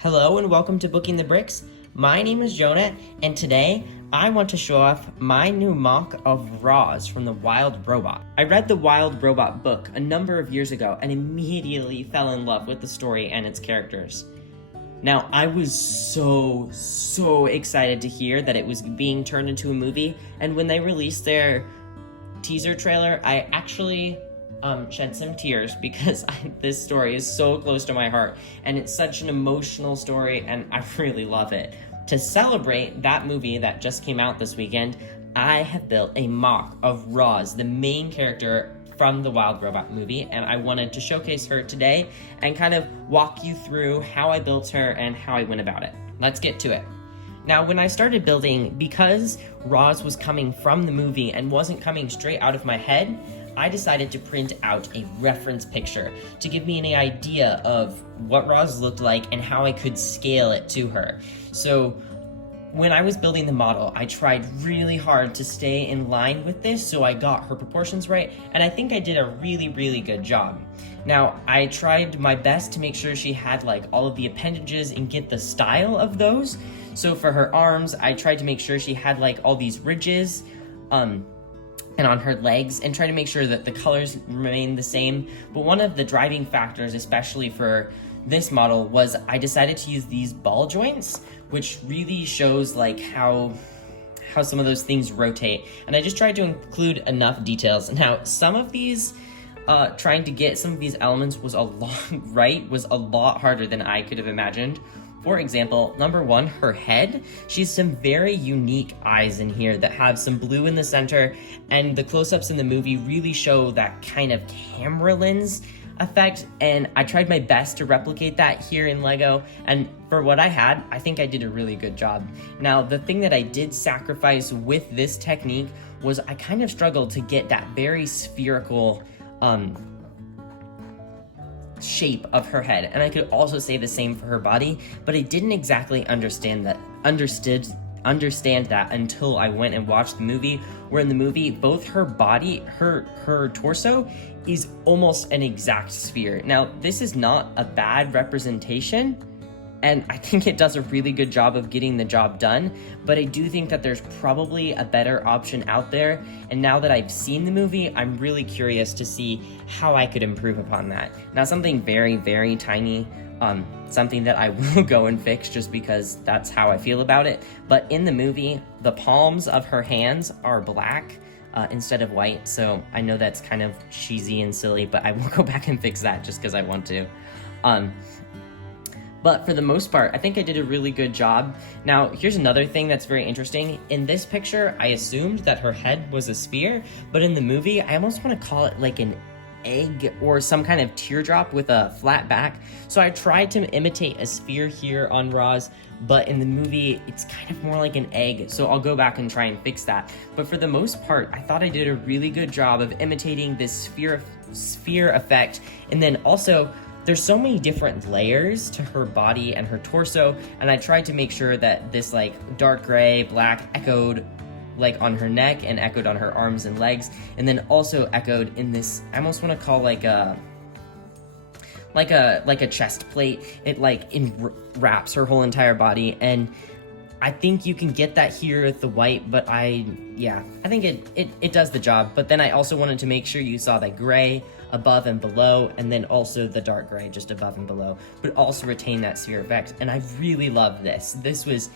Hello and welcome to Booking the Bricks. My name is Jonah, and today I want to show off my new MOC of Roz from The Wild Robot. I read the Wild Robot book a number of years ago and immediately fell in love with the story and its characters. Now, I was so excited to hear that it was being turned into a movie, and when they released their teaser trailer, I actually shed some tears because this story is so close to my heart and it's such an emotional story and I really love it. To celebrate that movie that just came out this weekend, I have built a MOC of Roz, the main character from the Wild Robot movie, and I wanted to showcase her today and kind of walk you through how I built her and how I went about it. Let's get to it. Now, when I started building, because Roz was coming from the movie and wasn't coming straight out of my head, I decided to print out a reference picture to give me an idea of what Roz looked like and how I could scale it to her. So when I was building the model, I tried really hard to stay in line with this so I got her proportions right, and I think I did a really good job. Now, I tried my best to make sure she had like all of the appendages and get the style of those. So for her arms, I tried to make sure she had like all these ridges, and on her legs, and try to make sure that the colors remain the same. But one of the driving factors, especially for this model, was I decided to use these ball joints, which really shows like how some of those things rotate. And I just tried to include enough details. Now, some of these, trying to get some of these elements was a lot harder than I could have imagined. For example, number one, her head. She's some very unique eyes in here that have some blue in the center, and the close-ups in the movie really show that kind of camera lens effect, and I tried my best to replicate that here in LEGO, and for what I had, I think I did a really good job. Now, the thing that I did sacrifice with this technique was I kind of struggled to get that very spherical shape of her head, and I could also say the same for her body, but I didn't exactly understand that until I went and watched the movie, where in the movie both her body, her torso is almost an exact sphere. Now, this is not a bad representation, and I think it does a really good job of getting the job done, but I do think that there's probably a better option out there, and now that I've seen the movie, I'm really curious to see how I could improve upon that. Now, something very tiny, something that I will go and fix just because that's how I feel about it, but in the movie, the palms of her hands are black instead of white, so I know that's kind of cheesy and silly, but I will go back and fix that just because I want to. But for the most part, I think I did a really good job. Now, here's another thing that's very interesting. In this picture, I assumed that her head was a sphere, but in the movie, I almost want to call it like an egg or some kind of teardrop with a flat back. So I tried to imitate a sphere here on Roz, but in the movie, it's kind of more like an egg. So I'll go back and try and fix that. But for the most part, I thought I did a really good job of imitating this sphere effect. And then also, there's so many different layers to her body and her torso, and I tried to make sure that this like dark gray, black echoed like on her neck and echoed on her arms and legs, and then also echoed in this, I almost want to call like a chest plate. It like wraps her whole entire body, and I think you can get that here with the white, but I think it does the job. But then I also wanted to make sure you saw that gray above and below, and then also the dark gray just above and below, but also retain that sphere effect. And I really love this. This was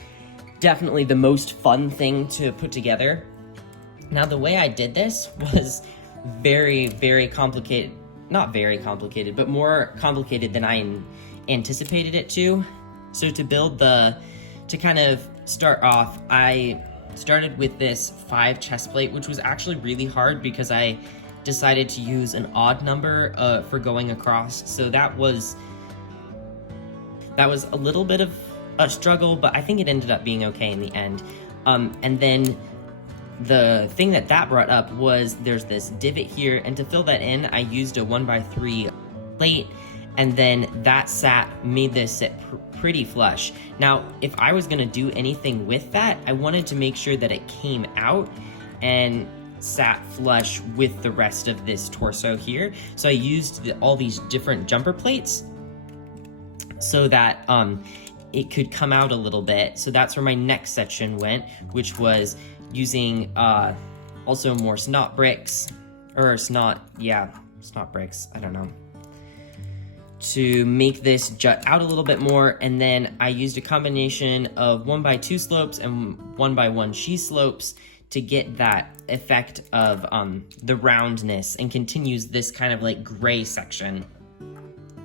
definitely the most fun thing to put together. Now, the way I did this was very complicated. Not very complicated, but more complicated than I anticipated it to. So to kind of start off, I started with this 5 chest plate, which was actually really hard because I decided to use an odd number for going across. So that was a little bit of a struggle, but I think it ended up being okay in the end. And then the thing that brought up was there's this divot here, and to fill that in, I used a 1x3 plate, and then that made this sit pretty flush. Now, if I was gonna do anything with that, I wanted to make sure that it came out and sat flush with the rest of this torso here. So I used all these different jumper plates so that it could come out a little bit. So that's where my next section went, which was using also more snot bricks, or snot bricks, I don't know, to make this jut out a little bit more. And then I used a combination of 1x2 slopes and 1x1 cheese slopes to get that effect of the roundness, and continues this kind of like gray section.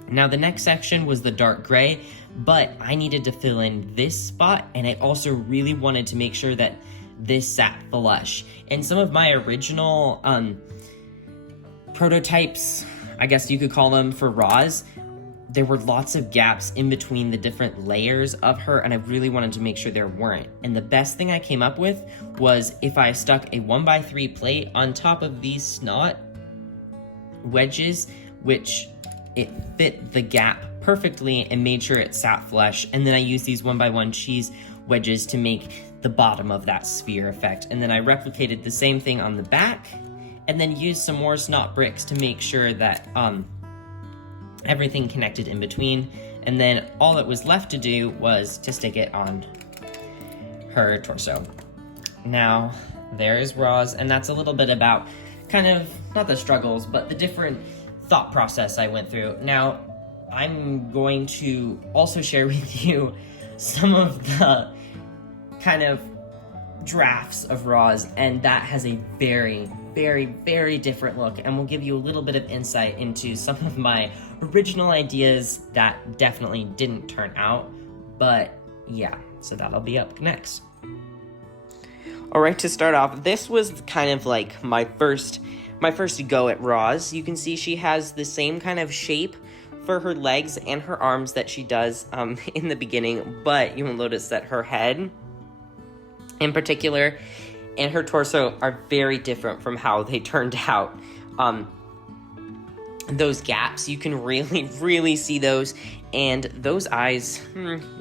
Now the next section was the dark gray, but I needed to fill in this spot, and I also really wanted to make sure that this sat flush. And some of my original prototypes, I guess you could call them, for Roz, there were lots of gaps in between the different layers of her, and I really wanted to make sure there weren't. And the best thing I came up with was if I stuck a 1x3 plate on top of these snot wedges, which it fit the gap perfectly and made sure it sat flush. And then I used these 1x1 cheese wedges to make the bottom of that sphere effect. And then I replicated the same thing on the back, and then used some more snot bricks to make sure that everything connected in between. And then all that was left to do was to stick it on her torso. Now, there's Roz, and that's a little bit about kind of, not the struggles, but the different thought process I went through. Now, I'm going to also share with you some of the kind of drafts of Roz, and that has a very, very, very different look, and we'll give you a little bit of insight into some of my original ideas that definitely didn't turn out, but yeah, so that'll be up next. Alright, to start off, this was kind of like my first go at Roz. You can see she has the same kind of shape for her legs and her arms that she does in the beginning, but you will notice that her head in particular and her torso are very different from how they turned out. Those gaps, you can really see those, and those eyes,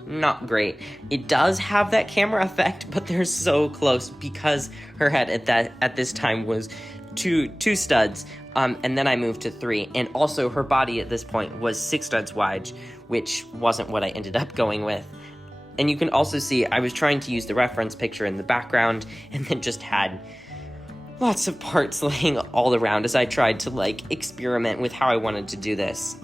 not great. It does have that camera effect, but they're so close because her head at this time was two studs, and then I moved to 3, and also her body at this point was 6 studs wide, which wasn't what I ended up going with. And you can also see I was trying to use the reference picture in the background, and then just had lots of parts laying all around as I tried to like experiment with how I wanted to do this.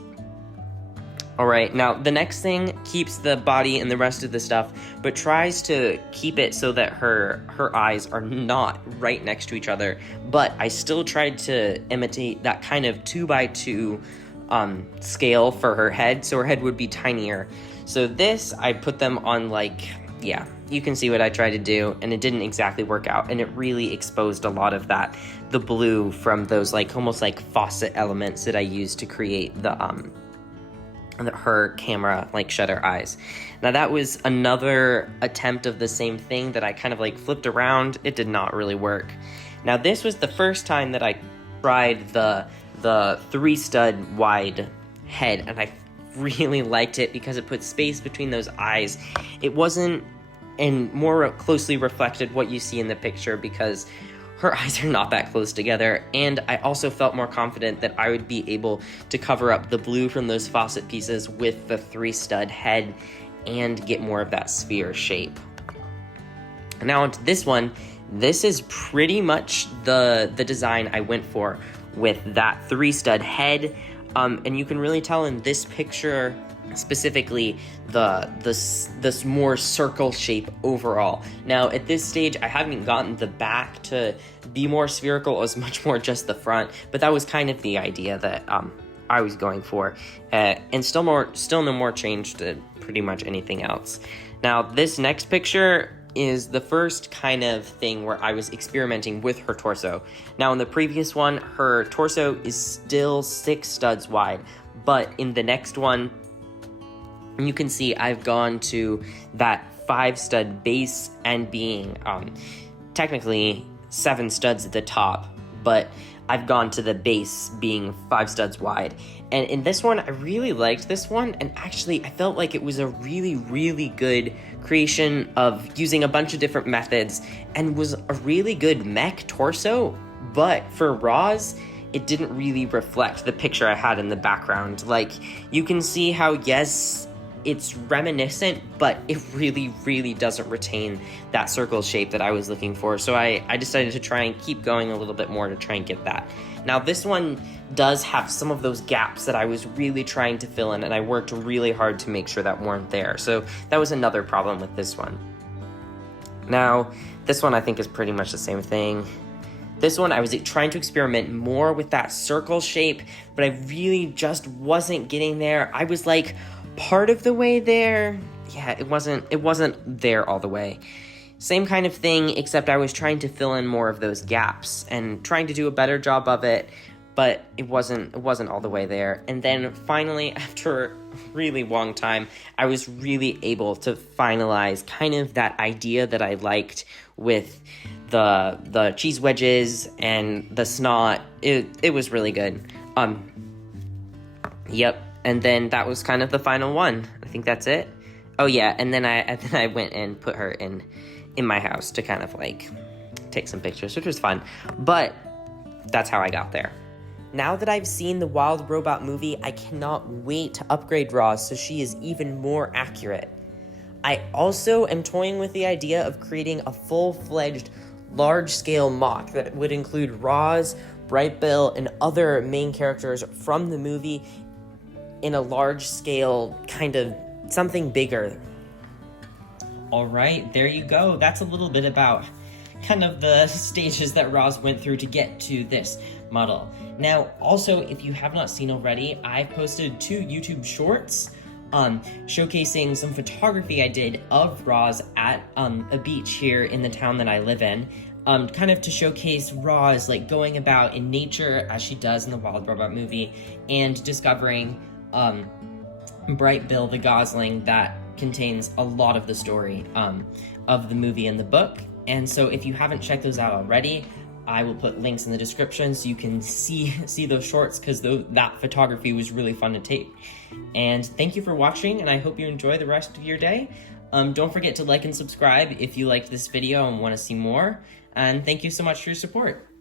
Alright, now the next thing keeps the body and the rest of the stuff, but tries to keep it so that her eyes are not right next to each other, but I still tried to imitate that kind of 2x2 scale for her head, so her head would be tinier. So this, I put them on like, yeah, you can see what I tried to do, and it didn't exactly work out, and it really exposed a lot of that, the blue from those like almost like faucet elements that I used to create the her camera like shutter eyes. Now that was another attempt of the same thing that I kind of like flipped around. It did not really work. Now this was the first time that I tried the 3 stud wide head, and I really liked it because it put space between those eyes. It wasn't, and more closely reflected what you see in the picture because her eyes are not that close together, and I also felt more confident that I would be able to cover up the blue from those faucet pieces with the 3 stud head and get more of that sphere shape. Now onto this one. This is pretty much the design I went for with that 3 stud head. And you can really tell in this picture specifically this more circle shape overall. Now at this stage I haven't gotten the back to be more spherical, it was much more just the front, but that was kind of the idea that I was going for, and still no more change to pretty much anything else. Now this next picture is the first kind of thing where I was experimenting with her torso. Now in the previous one, her torso is still 6 studs wide, but in the next one, you can see I've gone to that 5 stud base and being technically 7 studs at the top, but I've gone to the base being 5 studs wide. And in this one, I really liked this one, and actually I felt like it was a really good creation of using a bunch of different methods, and was a really good mech torso, but for Roz, it didn't really reflect the picture I had in the background. Like, you can see how, yes, it's reminiscent, but it really, really doesn't retain that circle shape that I was looking for. So I decided to try and keep going a little bit more to try and get that. Now this one does have some of those gaps that I was really trying to fill in, and I worked really hard to make sure that weren't there. So that was another problem with this one. Now, this one I think is pretty much the same thing. This one, I was trying to experiment more with that circle shape, but I really just wasn't getting there. I was like part of the way there. Yeah, it wasn't there all the way. Same kind of thing, except I was trying to fill in more of those gaps and trying to do a better job of it, but it wasn't all the way there. And then finally, after a really long time, I was really able to finalize kind of that idea that I liked with the cheese wedges and the snot. It was really good. Yep. And then that was kind of the final one. I think that's it. Oh yeah, and then I went and put her in my house to kind of like take some pictures, which was fun. But that's how I got there. Now that I've seen the Wild Robot movie, I cannot wait to upgrade Roz so she is even more accurate. I also am toying with the idea of creating a full-fledged, large-scale MOC that would include Roz, Bright Bill, and other main characters from the movie in a large-scale, kind of something bigger. All right, there you go. That's a little bit about kind of the stages that Roz went through to get to this model. Now, also, if you have not seen already, I've posted 2 YouTube shorts showcasing some photography I did of Roz at a beach here in the town that I live in, kind of to showcase Roz like going about in nature as she does in the Wild Robot movie, and discovering Bright Bill the Gosling that contains a lot of the story of the movie and the book. And so if you haven't checked those out already, I will put links in the description so you can see those shorts, because that photography was really fun to take. And thank you for watching, and I hope you enjoy the rest of your day. Don't forget to like and subscribe if you liked this video and want to see more. And thank you so much for your support.